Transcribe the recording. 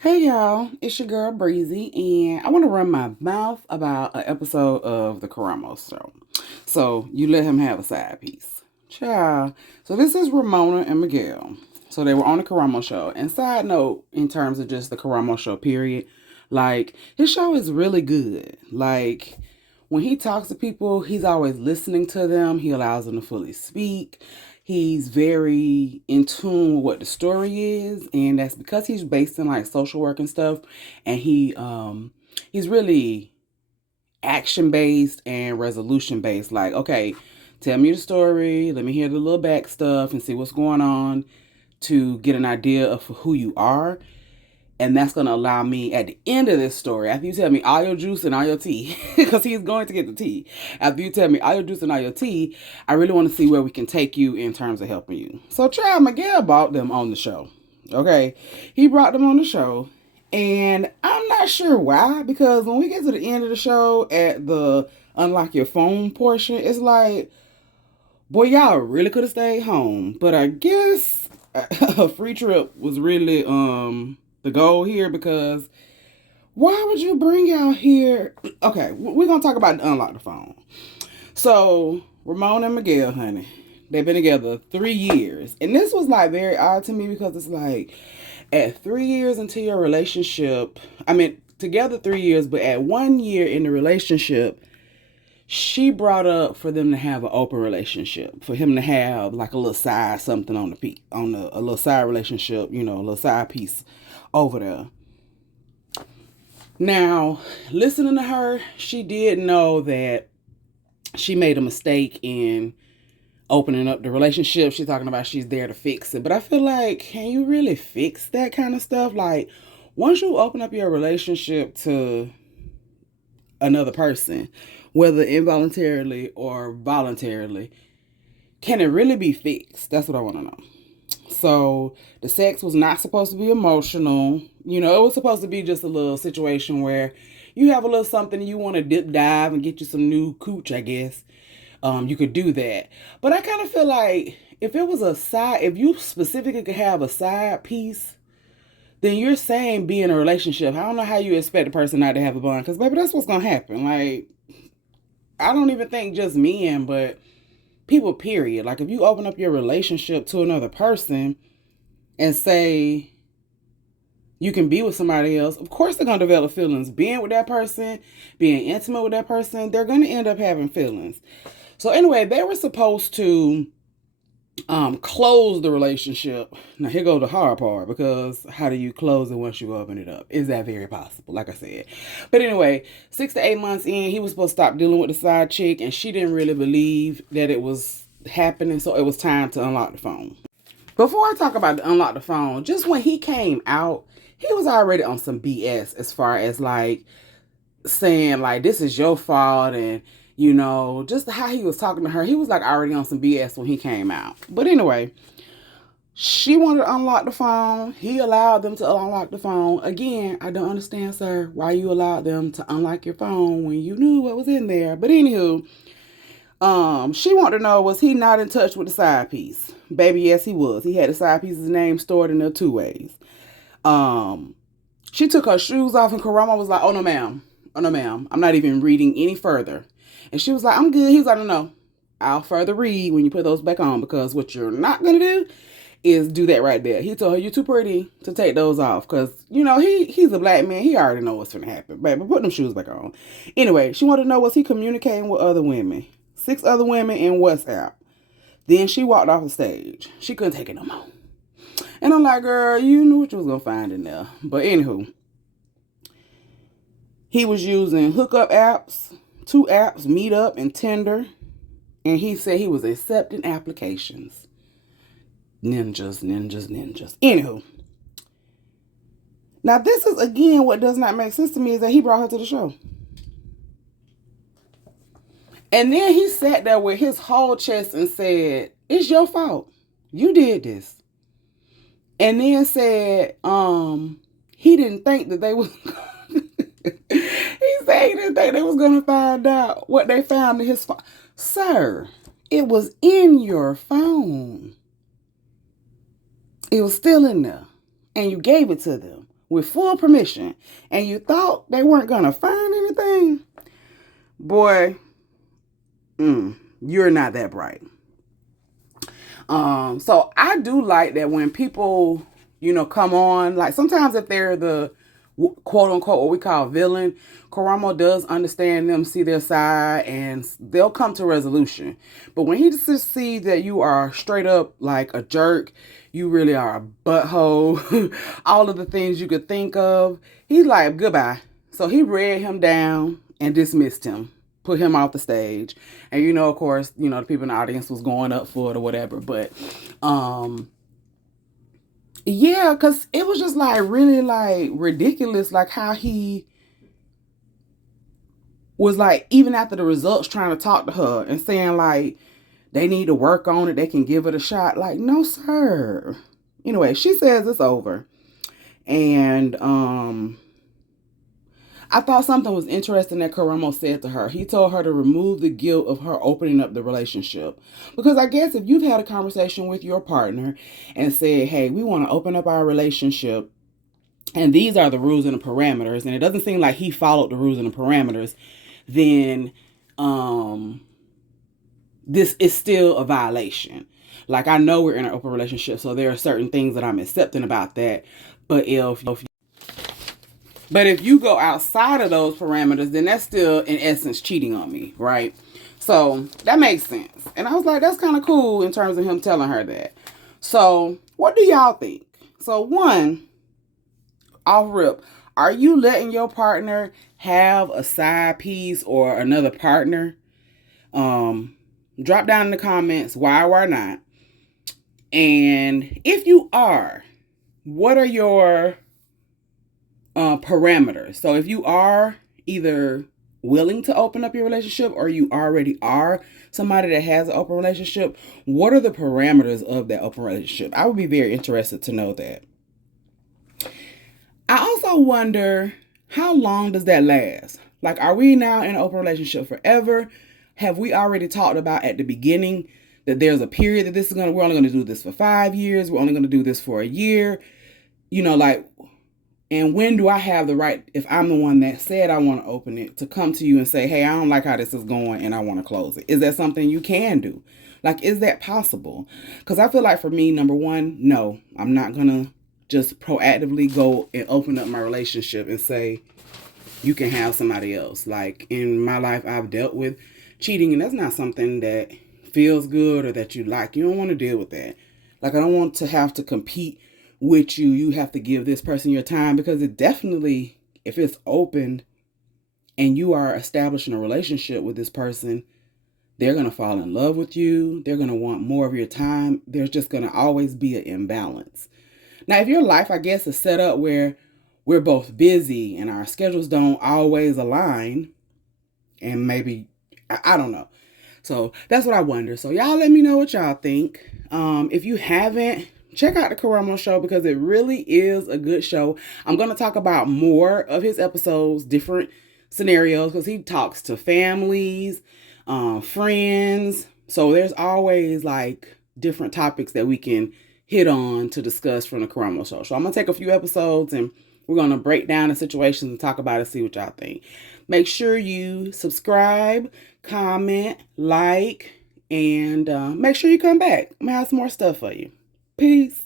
Hey y'all, it's your girl Breezy, and I want to run my mouth about an episode of the Karamo Show. So you let him have a side piece. Ciao. So this is Ramona and Miguel. So they were on the Karamo Show. And side note, in terms of just the Karamo Show, period, like his show is really good. Like when he talks to people, he's always listening to them. He allows them to fully speak. He's very in tune with what the story is, and that's because he's based in like social work and stuff. And he's really action based and resolution based. Like, okay, tell me the story. Let me hear the little back stuff and see what's going on to get an idea of who you are. And that's going to allow me at the end of this story, after you tell me all your juice and all your tea, because he's going to get the tea. After you tell me all your juice and all your tea, I really want to see where we can take you in terms of helping you. So Chad Miguel brought them on the show. Okay. He brought them on the show. And I'm not sure why, because when we get to the end of the show at the unlock your phone portion, it's like, boy, y'all really could have stayed home. But I guess a free trip was really the goal here, because why would you bring out here? Okay, we're gonna talk about the unlock the phone. So Ramon and Miguel, honey, they've been together 3 years, and this was like very odd to me because it's like at 3 years into your relationship, I mean together 3 years, but at 1 year in the relationship, she brought up for them to have an open relationship, for him to have like a little side something on the peak, on a little side relationship, you know, a little side piece over there. Now, listening to her, she did know that she made a mistake in opening up the relationship. She's talking about she's there to fix it. But I feel like, can you really fix that kind of stuff? Like, once you open up your relationship to another person, whether involuntarily or voluntarily, can it really be fixed? That's what I want to know. So the sex was not supposed to be emotional. You know, it was supposed to be just a little situation where you have a little something and you want to dip dive and get you some new cooch, I guess. You could do that. But I kind of feel like if it was a side, if you specifically could have a side piece, then you're saying be in a relationship. I don't know how you expect a person not to have a bond, because baby, that's what's gonna happen. Like, I don't even think just men, but people, period. Like, if you open up your relationship to another person and say you can be with somebody else, of course they're going to develop feelings. Being with that person, being intimate with that person, they're going to end up having feelings. So anyway, they were supposed to close the relationship. Now here goes the hard part, because how do you close it once you open it up? Is that very possible? Like I said. But anyway, 6 to 8 months in, he was supposed to stop dealing with the side chick, and she didn't really believe that it was happening, so it was time to unlock the phone. Before I talk about the unlock the phone, just when he came out, he was already on some BS as far as like saying like this is your fault, and you know, just how he was talking to her, he was like already on some BS when he came out. But anyway, she wanted to unlock the phone. He allowed them to unlock the phone. Again, I don't understand, sir, why you allowed them to unlock your phone when you knew what was in there. But anywho, she wanted to know, was he not in touch with the side piece? Baby, yes, he was. He had the side piece's name stored in there 2 ways. She took her shoes off, and Karamo was like, oh no ma'am. Oh no ma'am. I'm not even reading any further. And she was like, I'm good. He was like, no. I'll further read when you put those back on, because what you're not going to do is do that right there. He told her, you're too pretty to take those off, because, you know, he's a black man. He already know what's going to happen. Baby, put them shoes back on. Anyway, she wanted to know, was he communicating with other women? 6 other women in WhatsApp. Then she walked off the stage. She couldn't take it no more. And I'm like, girl, you knew what you was going to find in there. But anywho, he was using hookup apps, 2 apps, Meetup and Tinder. And he said he was accepting applications. Ninjas, ninjas, ninjas. Anywho. Now, this is, again, what does not make sense to me, is that he brought her to the show. And then he sat there with his whole chest and said, it's your fault. You did this. And then said, he didn't think that they was he said he didn't think they was gonna find out what they found in his phone. Sir, it was in your phone. It was still in there. And you gave it to them. with full permission, and you thought they weren't gonna find anything, boy, you're not that bright. So I do like that when people, come on, like sometimes if they're the quote unquote what we call villain, Karamo does understand them, see their side, and they'll come to resolution. But when he just sees that you are straight up like a jerk, you really are a butthole, all of the things you could think of, he's like, goodbye. So he read him down and dismissed him, put him off the stage. And of course, the people in the audience was going up for it or whatever. But yeah, because it was just like really like ridiculous, like how he was like, even after the results, trying to talk to her and saying like they need to work on it, they can give it a shot. Like, no, sir. Anyway, she says it's over. And I thought something was interesting that Karamo said to her. He told her to remove the guilt of her opening up the relationship. Because I guess if you've had a conversation with your partner and said, hey, we want to open up our relationship, and these are the rules and the parameters, and it doesn't seem like he followed the rules and the parameters, then this is still a violation. Like, I know we're in an open relationship, so there are certain things that I'm accepting about that. But if you go outside of those parameters, then that's still, in essence, cheating on me, right? So that makes sense. And I was like, that's kind of cool in terms of him telling her that. So what do y'all think? So one, off rip, are you letting your partner have a side piece or another partner? Drop down in the comments why or not. And if you are, what are your parameters? So if you are either willing to open up your relationship or you already are somebody that has an open relationship, what are the parameters of that open relationship? I would be very interested to know that. I also wonder, how long does that last? Like, are we now in an open relationship forever? Have we already talked about at the beginning that there's a period that we're only going to do this for 5 years. We're only going to do this for a year. And when do I have the right, if I'm the one that said I want to open it, to come to you and say, hey, I don't like how this is going and I want to close it? Is that something you can do? Like, is that possible? Because I feel like for me, number one, no, I'm not going to just proactively go and open up my relationship and say, you can have somebody else. Like, in my life, I've dealt with cheating, and that's not something that feels good or that you like. You don't want to deal with that. Like, I don't want to have to compete with you. You have to give this person your time, because it definitely, if it's open and you are establishing a relationship with this person, they're going to fall in love with you. They're going to want more of your time. There's just going to always be an imbalance. Now, if your life, I guess, is set up where we're both busy and our schedules don't always align, and maybe, I don't know. So that's what I wonder. So y'all let me know what y'all think. If you haven't, check out the Karamo Show, because it really is a good show. I'm going to talk about more of his episodes, different scenarios, because he talks to families, friends. So there's always like different topics that we can hit on to discuss from the Karamo Show. So I'm going to take a few episodes and we're going to break down the situations and talk about it, see what y'all think. Make sure you subscribe, comment, like, and make sure you come back. I'm going to have some more stuff for you. Peace.